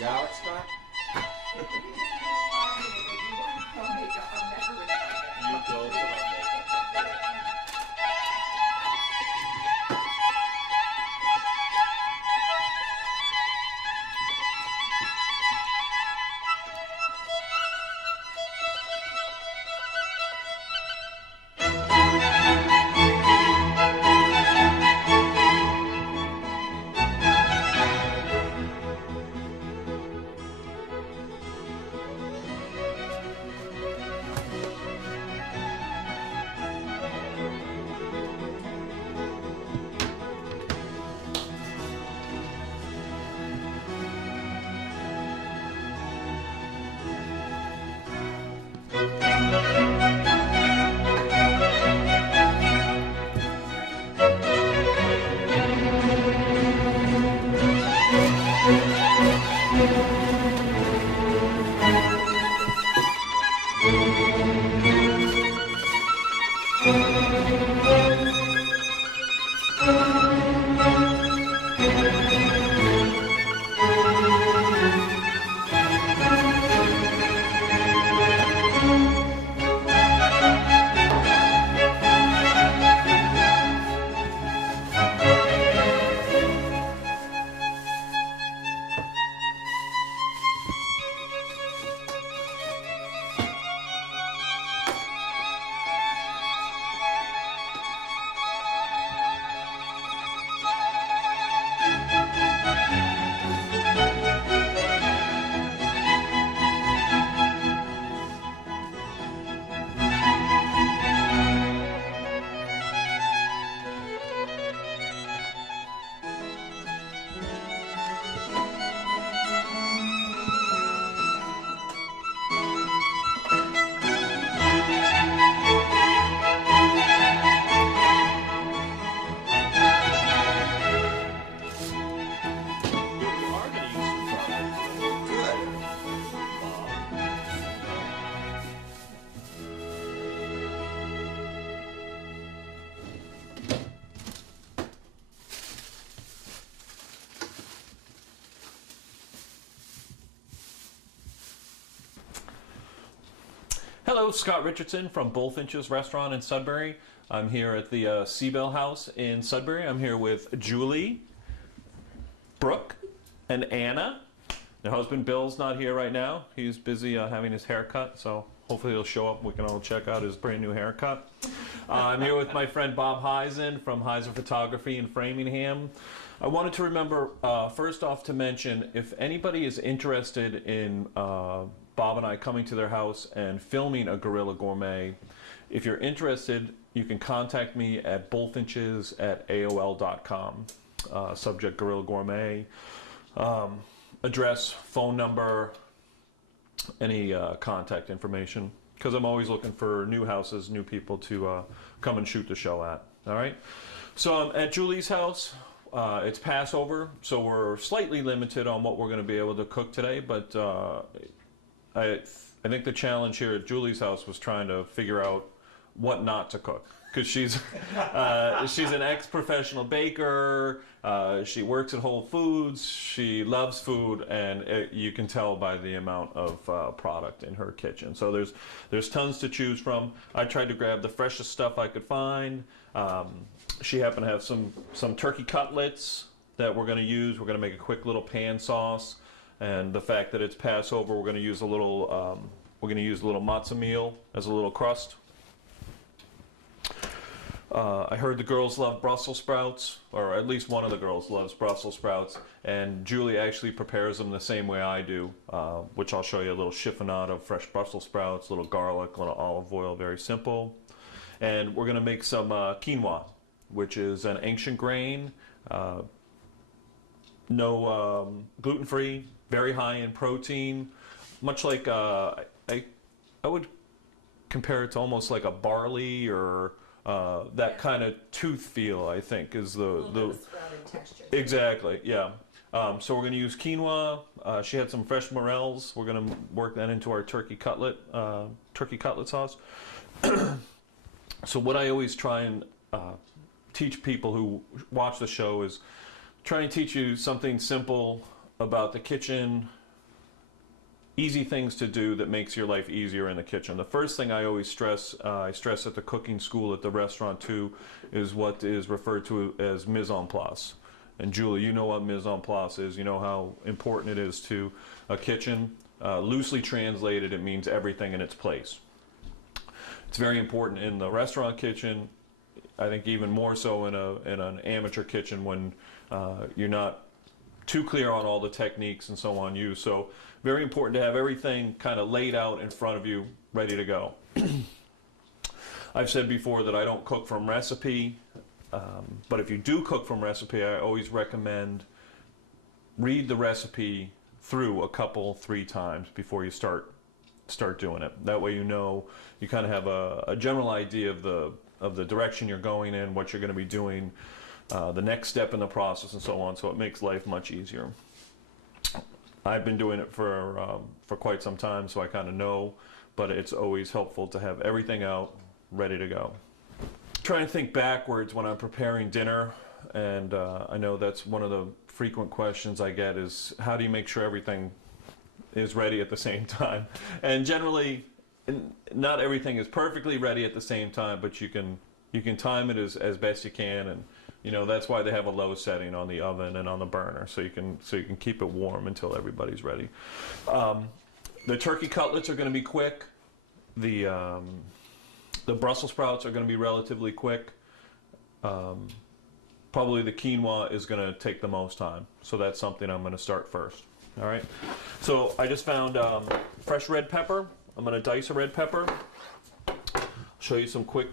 Garlic, Scott? You go put on makeup. Hello, Scott Richardson from Bullfinch's Restaurant in Sudbury. I'm here at the Seabell House in Sudbury. I'm here with Julie, Brooke, and Anna. Their husband Bill's not here right now. He's busy having his haircut, so hopefully he'll show up and we can all check out his brand new haircut. I'm here with my friend Bob Heisen from Heisen Photography in Framingham. I wanted to remember, first off, to mention if anybody is interested in Bob and I coming to their house and filming a Gorilla Gourmet, if you're interested, you can contact me at bullfinches@aol.com. Subject Gorilla Gourmet. Address, phone number, any contact information. Because I'm always looking for new houses, new people to come and shoot the show at. All right? So I'm at Julie's house. It's Passover, so we're slightly limited on what we're going to be able to cook today, but I think the challenge here at Julie's house was trying to figure out what not to cook. Because she's an ex-professional baker, she works at Whole Foods, she loves food, and you can tell by the amount of product in her kitchen. So there's tons to choose from. I tried to grab the freshest stuff I could find. She happened to have some turkey cutlets that we're going to use. We're going to make a quick little pan sauce, and the fact that it's Passover, we're going to use a little matzah meal as a little crust. I heard the girls love Brussels sprouts, or at least one of the girls loves Brussels sprouts, and Julie actually prepares them the same way I do, which I'll show you. A little chiffonade of fresh Brussels sprouts, a little garlic, a little olive oil, very simple. And we're going to make some quinoa, which is an ancient grain, gluten-free, very high in protein, much like I would compare it to almost like a barley or that kind of tooth feel, I think, is the texture. Exactly, yeah. So we're going to use quinoa. She had some fresh morels. We're going to work that into our turkey cutlet sauce. So what I always try and teach people who watch the show is try and teach you something simple about the kitchen, easy things to do that makes your life easier in the kitchen. The first thing I always stress, I stress at the cooking school at the restaurant too, is what is referred to as mise en place. And Julie, you know what mise en place is. You know how important it is to a kitchen. Loosely translated, it means everything in its place. It's very important in the restaurant kitchen. I think even more so in an amateur kitchen when you're not too clear on all the techniques and so on used. So very important to have everything kind of laid out in front of you, ready to go. I've said before that I don't cook from recipe, but if you do cook from recipe, I always recommend read the recipe through a couple, 3 times before you start doing it. That way you kind of have a general idea of the direction you're going in, what you're going to be doing, the next step in the process, and so on. So it makes life much easier. I've been doing it for quite some time, so I kind of know. But it's always helpful to have everything out, ready to go. Try and think backwards when I'm preparing dinner, and I know that's one of the frequent questions I get is how do you make sure everything is ready at the same time? And generally, not everything is perfectly ready at the same time, but you can time it as best you can, and that's why they have a low setting on the oven and on the burner, so you can keep it warm until everybody's ready. The turkey cutlets are going to be quick. The Brussels sprouts are going to be relatively quick. Probably the quinoa is going to take the most time, so that's something I'm going to start first. All right. So I just found fresh red pepper. I'm going to dice a red pepper. Show you some quick